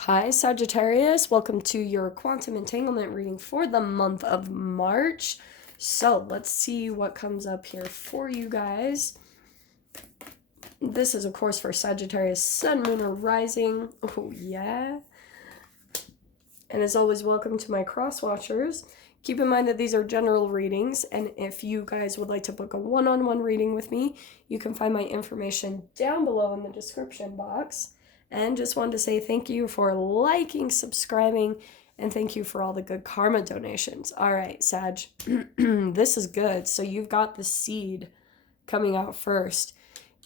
Hi, Sagittarius. Welcome to your quantum entanglement reading for the month of March. So let's see what comes up here for you guys. This is, of course, for Sagittarius, Sun, Moon, or Rising. Oh, yeah. And as always, welcome to my cross watchers. Keep in mind that these are general readings, and if you guys would like to book a one-on-one reading with me, you can find my information down below in the description box. And just wanted to say thank you for liking, subscribing, and thank you for all the good karma donations. All right, Sag, this is good. So you've got the seed coming out first.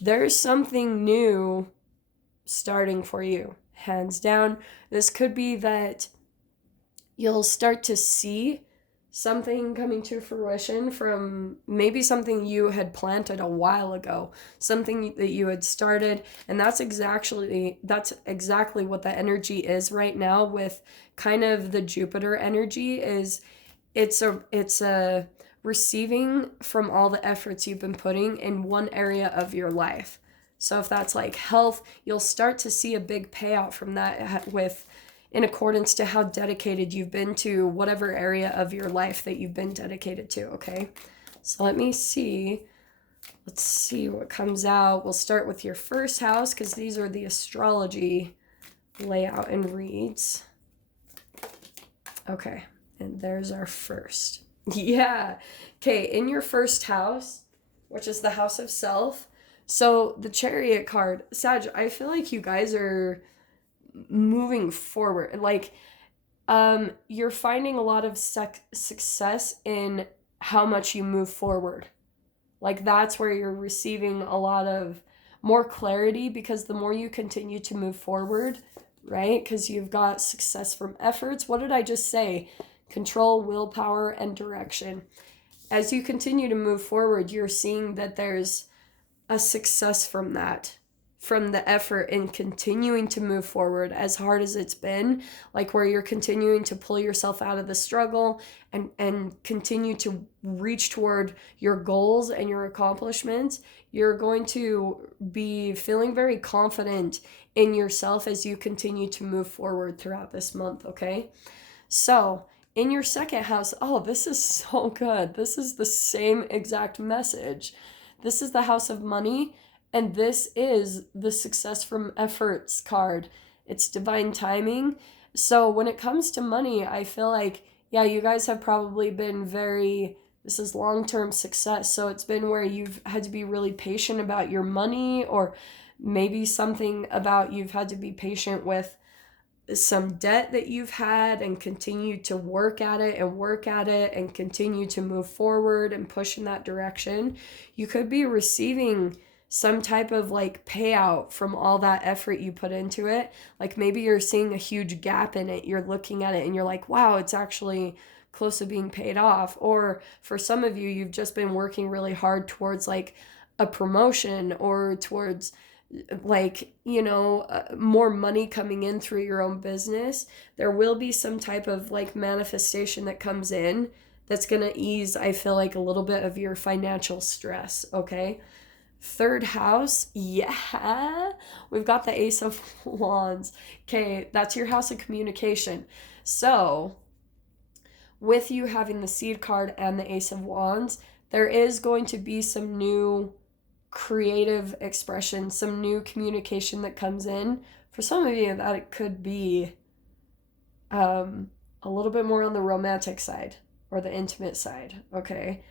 There's something new starting for you, hands down. This could be that you'll start to see something coming to fruition from maybe something you had planted a while ago, something that you had started, and that's exactly what the energy is right now with kind of the Jupiter energy. Is it's a receiving from all the efforts you've been putting in one area of your life. So if that's like health, you'll start to see a big payout from that with in accordance to how dedicated you've been to whatever area of your life that you've been dedicated to, okay? So let me see. Let's see what comes out. We'll start with your first house because these are the astrology layout and reads. Okay, and there's our first. Yeah. Okay, in your first house, which is the house of self. So the Chariot card, Sag, I feel like you guys are moving forward. Like, you're finding a lot of success in how much you move forward. Like, that's where you're receiving a lot of more clarity because the more you continue to move forward, right? Because you've got success from efforts. What did I just say? Control, willpower, and direction. As you continue to move forward, you're seeing that there's a success from that, from the effort in continuing to move forward as hard as it's been, like where you're continuing to pull yourself out of the struggle and continue to reach toward your goals and your accomplishments. You're going to be feeling very confident in yourself as you continue to move forward throughout this month, okay? So in your second house, oh, this is so good. This is the same exact message. This is the house of money, and this is the success from efforts card. It's divine timing. So when it comes to money, I feel like, yeah, you guys have probably been this is long-term success. So it's been where you've had to be really patient about your money, or maybe something about you've had to be patient with some debt that you've had and continue to work at it and continue to move forward and push in that direction. You could be receiving some type of like payout from all that effort you put into it. Like maybe you're seeing a huge gap in it. You're looking at it and you're like, wow, it's actually close to being paid off. Or for some of you, you've just been working really hard towards like a promotion or towards like, more money coming in through your own business. There will be some type of like manifestation that comes in that's going to ease, I feel like, a little bit of your financial stress, okay? Third house, yeah, we've got the Ace of Wands. Okay, that's your house of communication. So with you having the Seed card and the Ace of Wands, there is going to be some new creative expression, some new communication that comes in. For some of you, that it could be a little bit more on the romantic side or the intimate side, okay?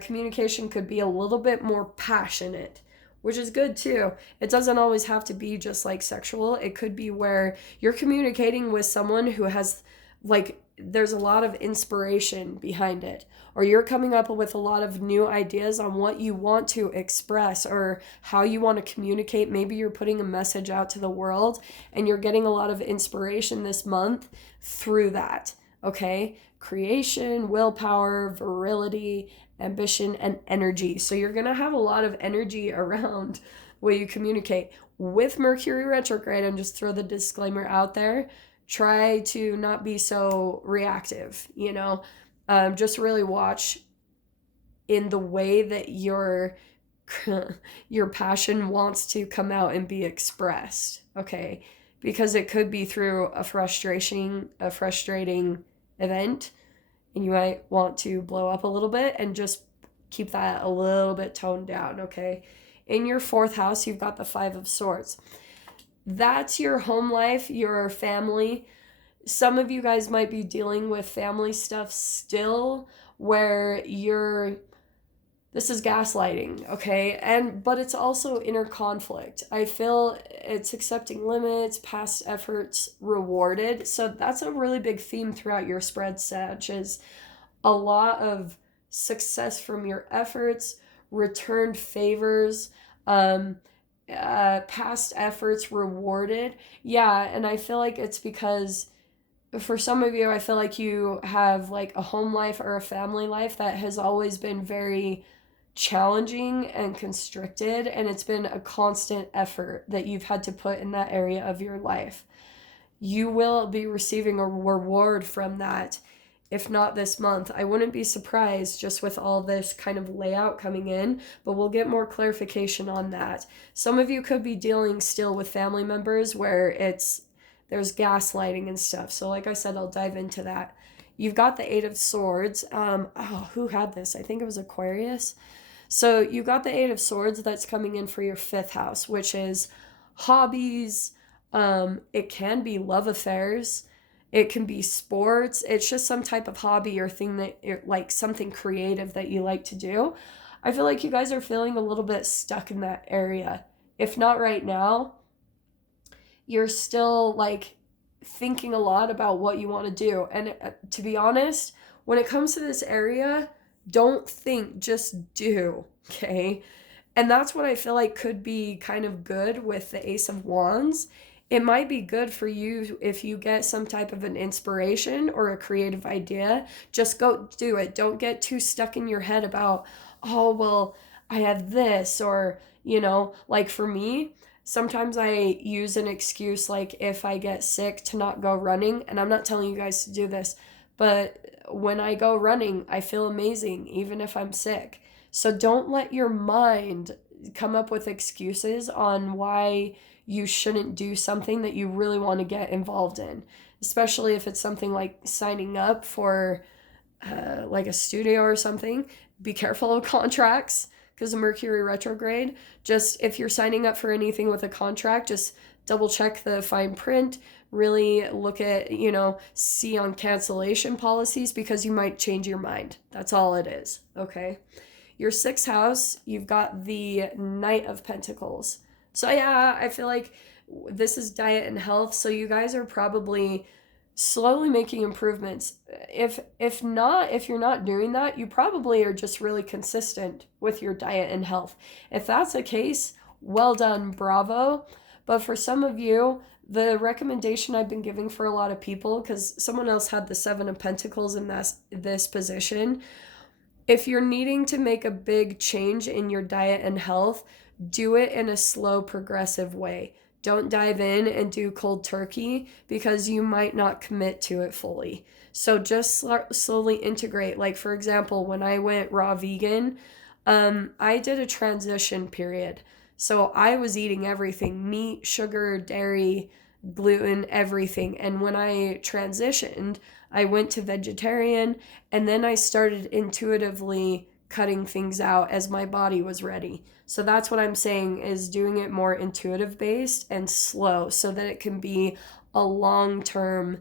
Communication could be a little bit more passionate, which is good too. It doesn't always have to be just like sexual. It could be where you're communicating with someone who has like there's a lot of inspiration behind it, or you're coming up with a lot of new ideas on what you want to express or how you want to communicate. Maybe you're putting a message out to the world and you're getting a lot of inspiration this month through that, okay? Creation, willpower, virility, ambition, and energy. So you're going to have a lot of energy around the way you communicate. With Mercury retrograde, and just throw the disclaimer out there, try to not be so reactive, just really watch in the way that your passion wants to come out and be expressed, okay? because it could be through a frustrating event, and you might want to blow up a little bit and just keep that a little bit toned down, okay? In your 4th house, you've got the 5 of Swords. That's your home life, your family. Some of you guys might be dealing with family stuff still where this is gaslighting, okay? But it's also inner conflict. I feel it's accepting limits, past efforts rewarded. So that's a really big theme throughout your spread, Sag, is a lot of success from your efforts, returned favors, past efforts rewarded. Yeah, and I feel like it's because for some of you, I feel like you have like a home life or a family life that has always been very challenging and constricted, and it's been a constant effort that you've had to put in that area of your life. You will be receiving a reward from that, if not this month. I wouldn't be surprised just with all this kind of layout coming in, but we'll get more clarification on that. Some of you could be dealing still with family members where there's gaslighting and stuff. So like I said, I'll dive into that. You've got the 8 of Swords. Who had this? I think it was Aquarius. So you got the 8 of Swords that's coming in for your 5th house, which is hobbies. It can be love affairs. It can be sports. It's just some type of hobby or thing that like something creative that you like to do. I feel like you guys are feeling a little bit stuck in that area. If not right now, you're still like thinking a lot about what you want to do. And to be honest, when it comes to this area, don't think, just do, okay? And that's what I feel like could be kind of good with the Ace of Wands. It might be good for you if you get some type of an inspiration or a creative idea. Just go do it. Don't get too stuck in your head about, oh, well, I have this, or, like for me, sometimes I use an excuse like if I get sick to not go running, and I'm not telling you guys to do this, but when I go running, I feel amazing, even if I'm sick. So don't let your mind come up with excuses on why you shouldn't do something that you really want to get involved in, especially if it's something like signing up for like a studio or something. Be careful of contracts because of Mercury retrograde. Just if you're signing up for anything with a contract, just double check the fine print, really look at, see on cancellation policies, because you might change your mind. That's all it is, okay? Your 6th house, you've got the Knight of Pentacles. So yeah, I feel like this is diet and health, so you guys are probably slowly making improvements. If you're not doing that, you probably are just really consistent with your diet and health. If that's the case, well done, bravo. But for some of you, the recommendation I've been giving for a lot of people, because someone else had the 7 of Pentacles in this position, if you're needing to make a big change in your diet and health, do it in a slow, progressive way. Don't dive in and do cold turkey because you might not commit to it fully. So just slowly integrate. Like, for example, when I went raw vegan, I did a transition period. So I was eating everything: meat, sugar, dairy, gluten, everything. And when I transitioned, I went to vegetarian, and then I started intuitively cutting things out as my body was ready. So that's what I'm saying, is doing it more intuitive based and slow so that it can be a long-term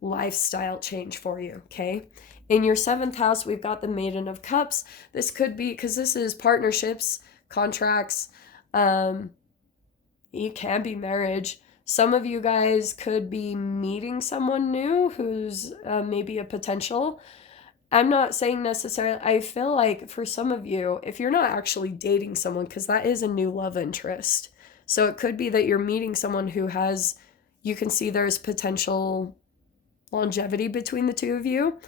lifestyle change for you, okay? In your 7th house, we've got the Maiden of Cups. This could be, because this is partnerships, contracts, it can be marriage. Some of you guys could be meeting someone new who's maybe a potential. I'm not saying necessarily, I feel like for some of you, if you're not actually dating someone, because that is a new love interest. So it could be that you're meeting someone who you can see there's potential longevity between the two of you.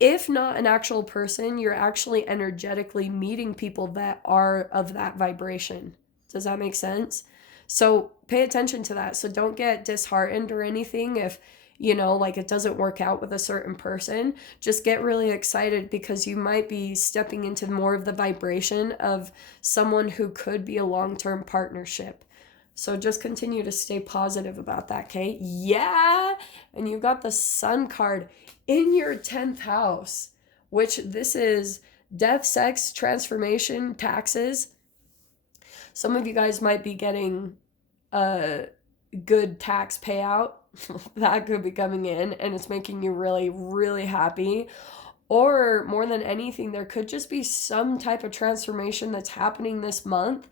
If not an actual person, you're actually energetically meeting people that are of that vibration. Does that make sense? So pay attention to that. So don't get disheartened or anything if, like it doesn't work out with a certain person. Just get really excited because you might be stepping into more of the vibration of someone who could be a long-term partnership. So just continue to stay positive about that, okay? Yeah. And you got the Sun card in your 10th house, which this is death, sex, transformation, taxes. Some of you guys might be getting a good tax payout that could be coming in, and it's making you really, really happy. Or more than anything, there could just be some type of transformation that's happening this month,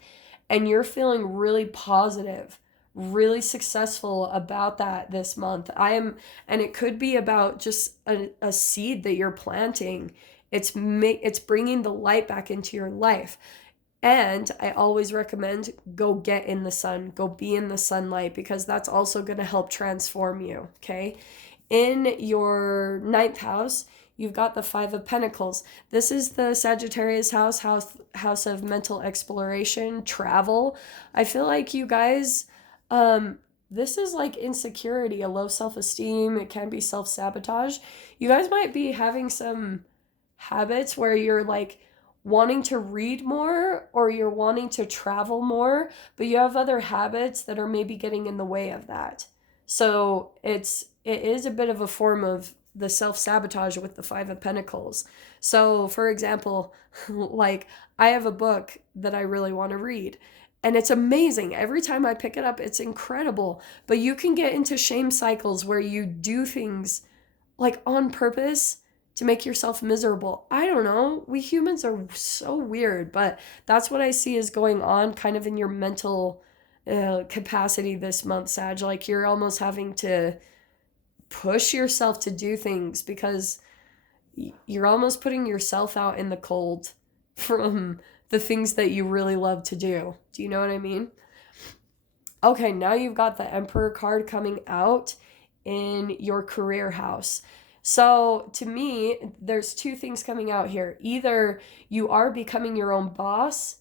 and you're feeling really positive, really successful about that this month. And it could be about just a seed that you're planting. It's bringing the light back into your life. And I always recommend go get in the sun, go be in the sunlight, because that's also going to help transform you, okay? In your 9th house, you've got the 5 of Pentacles. This is the Sagittarius house of mental exploration, travel. I feel like you guys, this is like insecurity, a low self-esteem. It can be self-sabotage. You guys might be having some habits where you're like wanting to read more or you're wanting to travel more, but you have other habits that are maybe getting in the way of that. So it is a bit of a form of the self-sabotage with the 5 of Pentacles. So for example, like I have a book that I really want to read, and it's amazing. Every time I pick it up, it's incredible. But you can get into shame cycles where you do things like on purpose to make yourself miserable. I don't know. We humans are so weird, but that's what I see is going on kind of in your mental capacity this month, Sag. Like you're almost having to push yourself to do things because you're almost putting yourself out in the cold from the things that you really love to do. Do you know what I mean? Okay, now you've got the Emperor card coming out in your career house. So to me, there's 2 things coming out here. Either you are becoming your own boss,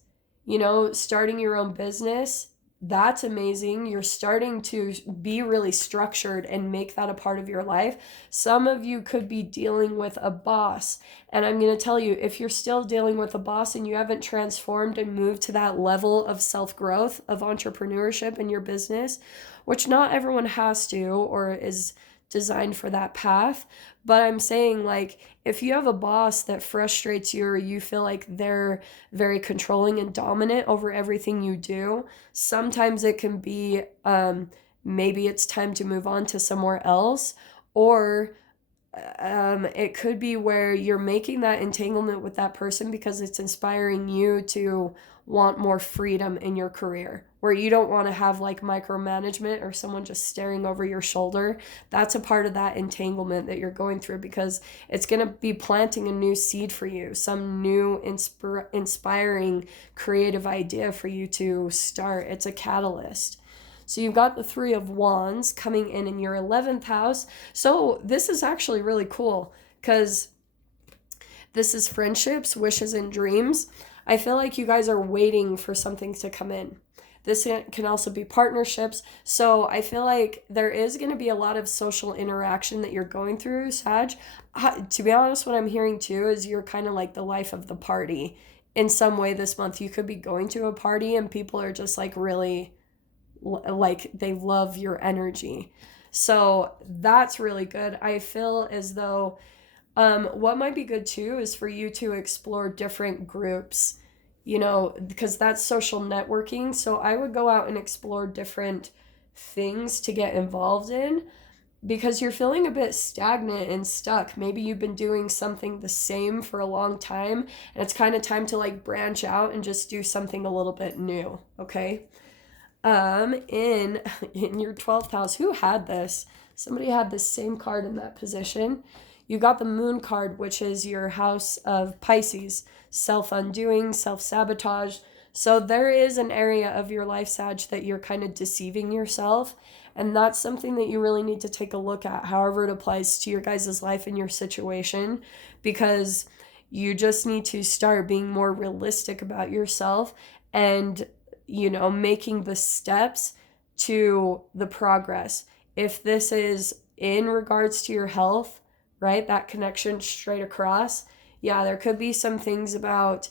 starting your own business. That's amazing. You're starting to be really structured and make that a part of your life. Some of you could be dealing with a boss. And I'm going to tell you, if you're still dealing with a boss and you haven't transformed and moved to that level of self-growth, of entrepreneurship in your business, which not everyone has to or is designed for that path. But I'm saying, like, if you have a boss that frustrates you or you feel like they're very controlling and dominant over everything you do, sometimes it can be maybe it's time to move on to somewhere else. Or it could be where you're making that entanglement with that person because it's inspiring you to want more freedom in your career, where you don't want to have like micromanagement or someone just staring over your shoulder. That's a part of that entanglement that you're going through, because it's going to be planting a new seed for you, some new inspiring creative idea for you to start. It's a catalyst. So you've got the 3 of Wands coming in your 11th house. So this is actually really cool because this is friendships, wishes, and dreams. I feel like you guys are waiting for something to come in. This can also be partnerships. So I feel like there is going to be a lot of social interaction that you're going through, Sag. To be honest, what I'm hearing too is you're kind of like the life of the party in some way this month. You could be going to a party and people are just like really, like they love your energy. So that's really good. I feel as though what might be good too is for you to explore different groups, because that's social networking. So I would go out and explore different things to get involved in, because you're feeling a bit stagnant and stuck. Maybe you've been doing something the same for a long time and it's kind of time to like branch out and just do something a little bit new, okay? In your 12th house, who had this? Somebody had the same card in that position. You got the Moon card, which is your house of Pisces, self-undoing, self-sabotage. So there is an area of your life, Sag, that you're kind of deceiving yourself. And that's something that you really need to take a look at, however it applies to your guys' life and your situation, because you just need to start being more realistic about yourself and making the steps to the progress. If this is in regards to your health, right, that connection straight across, yeah, there could be some things about,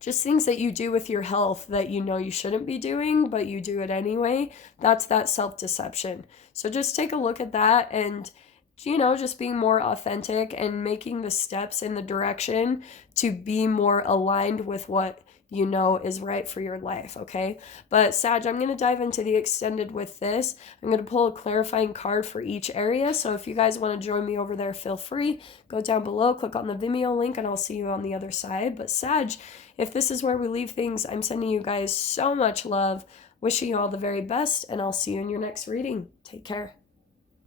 just things that you do with your health that you know you shouldn't be doing, but you do it anyway. That's that self-deception. So just take a look at that and, just being more authentic and making the steps in the direction to be more aligned with what you know is right for your life, okay? But Sag, I'm going to dive into the extended with this. I'm going to pull a clarifying card for each area. So if you guys want to join me over there, feel free. Go down below, click on the Vimeo link, and I'll see you on the other side. But Sag, if this is where we leave things, I'm sending you guys so much love, wishing you all the very best, and I'll see you in your next reading. Take care.